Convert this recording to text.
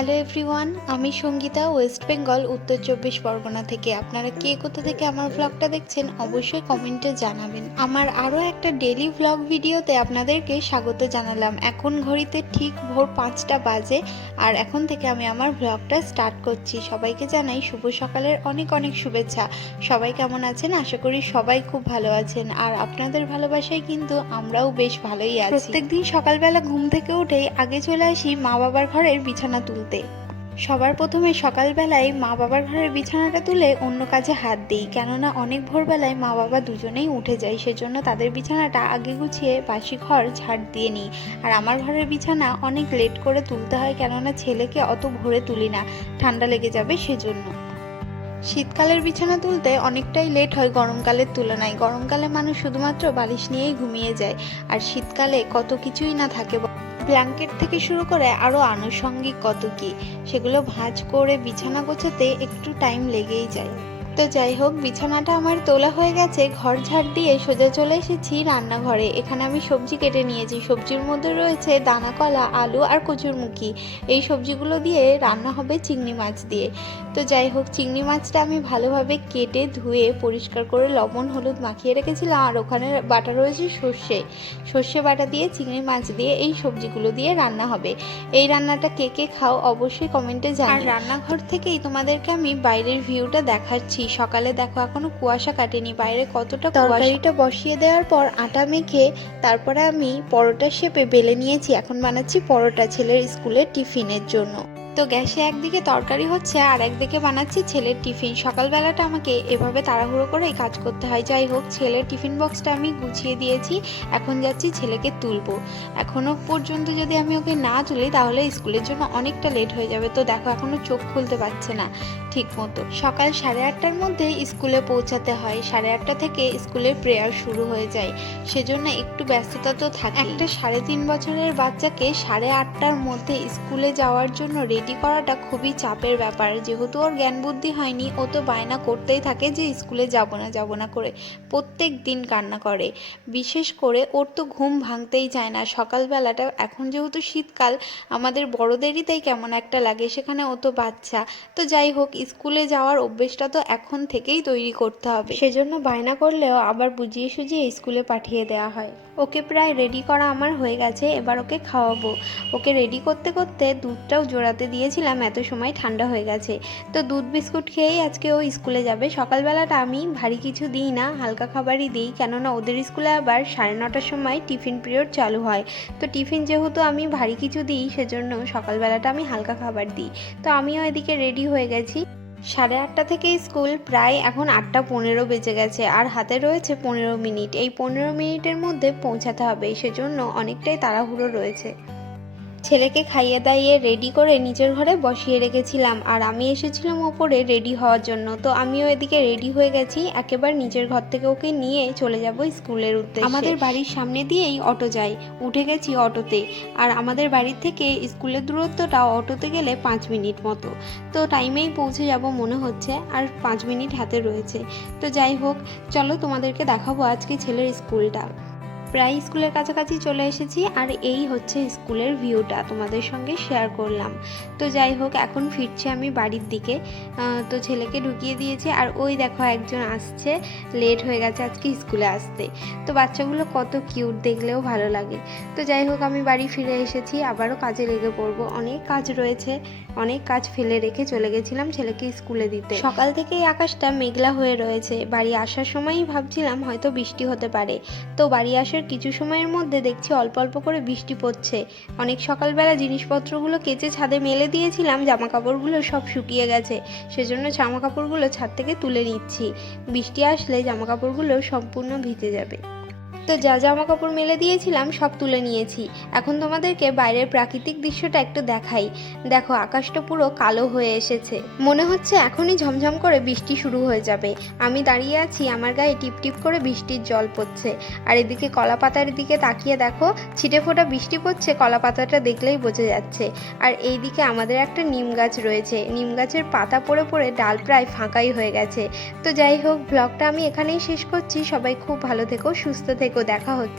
Hello everyone, আমি Sangeeta, West Bengal, উত্তর 24 পরগনা থেকে। আপনারা কে কোথা থেকে আমার ভ্লগটা দেখছেন অবশ্যই কমেন্টে জানাবেন। আমার আরও একটা ডেলি ভ্লগ ভিডিওতে আপনাদেরকে স্বাগত জানালাম। এখন ঘড়িতে ঠিক ভোর 5টা বাজে আর এখন থেকে আমি আমার ভ্লগটা স্টার্ট করছি। সবাইকে জানাই শুভ সকালের অনেক অনেক শুভেচ্ছা। সবাই কেমন আছেন? আশা করি সবাই খুব ভালো আছেন আর আপনাদের ভালোবাসায় কিন্তু আমরাও বেশ ভালোই আছি। প্রত্যেকদিন সকালবেলা ঘুম থেকে উঠেই আগে চলে আসি মা বাবার ঘরের বিছানা তুলতে। সবার প্রথমে সকালবেলায় মা বাবার ঘরের বিছানাটা তুলে অন্য কাজে হাত দিই, কেননা অনেক ভোরবেলায় মা বাবা দুজনেই উঠে যায়, সেজন্য তাদের বিছানাটা আগে গুছিয়ে বাসি ঘর ঝাড় দিয়ে নিই। আর আমার ঘরের বিছানা অনেক লেট করে তুলতে হয়, কেননা ছেলেকে অত ভোরে তুলি না, ঠান্ডা লেগে যাবে সেজন্য। শীতকালের বিছানা তুলতে অনেকটাই লেট হয় গরমকালের তুলনায়। গরমকালে মানুষ শুধুমাত্র বালিশ নিয়েই ঘুমিয়ে যায় আর শীতকালে কত কিছুই না থাকে, ব্ল্যাঙ্কেট থেকে শুরু করে আরও আনুষঙ্গিক কত কি, সেগুলো ভাঁজ করে বিছানা গোছাতে একটু টাইম লেগেই যায়। তো যাই হোক, বিছানাটা আমার তোলা হয়ে গেছে, ঘর ঝাড় দিয়ে সোজা চলে এসেছি রান্নাঘরে। এখানে আমি সবজি কেটে নিয়েছি। সবজির মধ্যে রয়েছে দানা কলা, আলু আর কচুরমুখী। এই সবজিগুলো দিয়ে রান্না হবে চিংড়ি মাছ দিয়ে। তো যাই হোক, চিংড়ি মাছটা আমি ভালোভাবে কেটে ধুয়ে পরিষ্কার করে লবণ হলুদ মাখিয়ে রেখেছিলাম। আর ওখানে বাটা রয়েছে সর্ষে বাটা দিয়ে চিংড়ি মাছ দিয়ে এই সবজিগুলো দিয়ে রান্না হবে। এই রান্নাটা কে কে খাও অবশ্যই কমেন্টে জানাও। আর রান্নাঘর থেকেই তোমাদেরকে আমি বাইরের ভিউটা দেখাচ্ছি। সকালে দেখো এখনো কুয়াশা কাটেনি, বাইরে কতটা। তরকারিটা বসিয়ে দেওয়ার পর আটা মেখে তারপরে আমি পরোটা শেপে বেলে নিয়েছি। এখন বানাচ্ছি পরোটা ছেলের স্কুলের টিফিনের জন্য। তো গ্যাসে একদিকে তরকারি হচ্ছে আর একদিকে বানাচ্ছি ছেলের টিফিন। সকালবেলাটা আমাকে এভাবে তাড়াহুড়ো করেই কাজ করতে হয়। যাই হোক, ছেলের টিফিন বক্সটা আমি গুছিয়ে দিয়েছি, এখন যাচ্ছি ছেলেকে তুলবো। এখনো পর্যন্ত যদি আমি ওকে না তুলি তাহলে স্কুলের জন্য অনেকটা লেট হয়ে যাবে। তো দেখো এখনো চোখ খুলতে পারছে না ঠিক মতো। সকাল 8:30টার মধ্যে স্কুলে পৌঁছাতে হয়, 8:30 থেকে স্কুলের প্রেয়ার শুরু হয়ে যায়, সেজন্য একটু ব্যস্ততা তো থাকে। একটা 3.5 বছরের বাচ্চাকে 8:30টার মধ্যে স্কুলে যাওয়ার জন্য রেডি করাটা খুবই চাপের ব্যাপার। যেহেতু ওর জ্ঞান বুদ্ধি হয়নি, ও তো বায়না করতেই থাকে যে স্কুলে যাব না করে, প্রত্যেক দিন কান্না করে। বিশেষ করে ওর তো ঘুম ভাঙতেই চায় না সকালবেলাটা। এখন যেহেতু শীতকাল, আমাদের বড়দেরই তাই কেমন একটা লাগে, সেখানে ও তো বাচ্চা। তো যাই হোক, স্কুলে যাওয়ার অভ্যেসটা তো এখন থেকেই তৈরি করতে হবে, সেজন্য বায়না করলেও আবার বুঝিয়ে সুঝিয়ে স্কুলে পাঠিয়ে দেওয়া হয়। ওকে প্রায় রেডি করা আমার হয়ে গেছে, এবার ওকে খাওয়াবো। ওকে রেডি করতে করতে দুধটাও জোড়াতে দিয়েছিলাম, এত সময় ঠান্ডা হয়ে গেছে। তো দুধ বিস্কুট খেয়েই আজকে ও স্কুলে যাবে। সকালবেলাটা আমি ভারী কিছু দিই না, হালকা খাবারই দিই, কেননা ওদের স্কুলে আবার 9:30টার সময় টিফিন পিরিয়ড চালু হয়। তো টিফিন যেহেতু আমি ভারী কিছু দিই, সেজন্য সকালবেলাটা আমি হালকা খাবার দিই। তো আমিও এদিকে রেডি হয়ে গেছি। 8:30 থেকে স্কুল, প্রায় এখন 8:15 বেজে গেছে আর হাতে রয়েছে 15 মিনিট। এই 15 মিনিটের মধ্যে পৌঁছাতে হবে, সেজন্য অনেকটাই তাড়াহুড়ো রয়েছে। ছেলেকে খাইয়ে দাইয়ে রেডি করে নিজের ঘরে বসিয়ে রেখেছিলাম আর আমি এসেছিলাম ওপরে রেডি হওয়ার জন্য। তো আমিও এদিকে রেডি হয়ে গেছি, একেবারে নিজের ঘর থেকে ওকে নিয়ে চলে যাব স্কুলের উদ্দেশ্যে। আমাদের বাড়ির সামনে দিয়েই অটো যায়, উঠে গেছি অটোতে। আর আমাদের বাড়ির থেকে স্কুলের দূরত্বটা অটোতে গেলে 5 মিনিট মতো। তো টাইমেই পৌঁছে যাব মনে হচ্ছে, আর 5 মিনিট হাতে রয়েছে। তো যাই হোক, চলো তোমাদেরকে দেখাবো আজকে ছেলের স্কুলটা। প্রায় স্কুলের কাছাকাছি চলে এসেছি আর এই হচ্ছে স্কুলের ভিউটা তোমাদের সঙ্গে শেয়ার করলাম। তো যাই হোক, এখন ফিরছি আমি বাড়ির দিকে। তো ছেলেকে ঢুকিয়ে দিয়েছি আর ওই দেখো একজন আসছে, লেট হয়ে গেছে আজকে স্কুলে আসতে। তো বাচ্চাগুলো কত কিউট, দেখলেও ভালো লাগে। তো যাই হোক, আমি বাড়ি ফিরে এসেছি, আবারও কাজে লেগে পড়বো। অনেক কাজ রয়েছে, অনেক কাজ ফেলে রেখে চলে গেছিলাম ছেলেকে স্কুলে দিতে। সকাল থেকেই আকাশটা মেঘলা হয়ে রয়েছে। বাড়ি আসার সময়ই ভাবছিলাম হয়তো বৃষ্টি হতে পারে। তো বাড়ি আসার কিছু সময়ের মধ্যে দেখছি অল্প অল্প করে বৃষ্টি পড়ছে। অনেক সকালবেলা জিনিসপত্রগুলো কেচে ছাদে মেলে দিয়েছিলাম, জামা কাপড়গুলো সব শুকিয়ে গেছে, সেজন্য জামা কাপড়গুলো ছাদ থেকে তুলে নিচ্ছি। বৃষ্টি আসলে জামা কাপড়গুলো সম্পূর্ণ ভিজে যাবে। তো যা জামা কাপড় মেলে দিয়েছিলাম সব তুলে নিয়েছি। এখন তোমাদেরকে বাইরের প্রাকৃতিক দৃশ্যটা একটু দেখাই। দেখো আকাশটা পুরো কালো হয়ে এসেছে, মনে হচ্ছে এখনই ঝমঝম করে বৃষ্টি শুরু হয়ে যাবে। আমি দাঁড়িয়ে আছি, আমার গায়ে টিপ টিপ করে বৃষ্টির জল পড়ছে। আর এদিকে কলা পাতার দিকে তাকিয়ে দেখো, ছিটে ফোটা বৃষ্টি পড়ছে, কলা পাতাটা দেখলেই বোঝা যাচ্ছে। আর এইদিকে আমাদের একটা নিম গাছ রয়েছে, নিম গাছের পাতা পড়ে পড়ে ডাল প্রায় ফাঁকাই হয়ে গেছে। তো যাই হোক, ব্লগটা আমি এখানেই শেষ করছি। সবাই খুব ভালো থেকো, সুস্থ থেকো, দেখা হচ্ছে।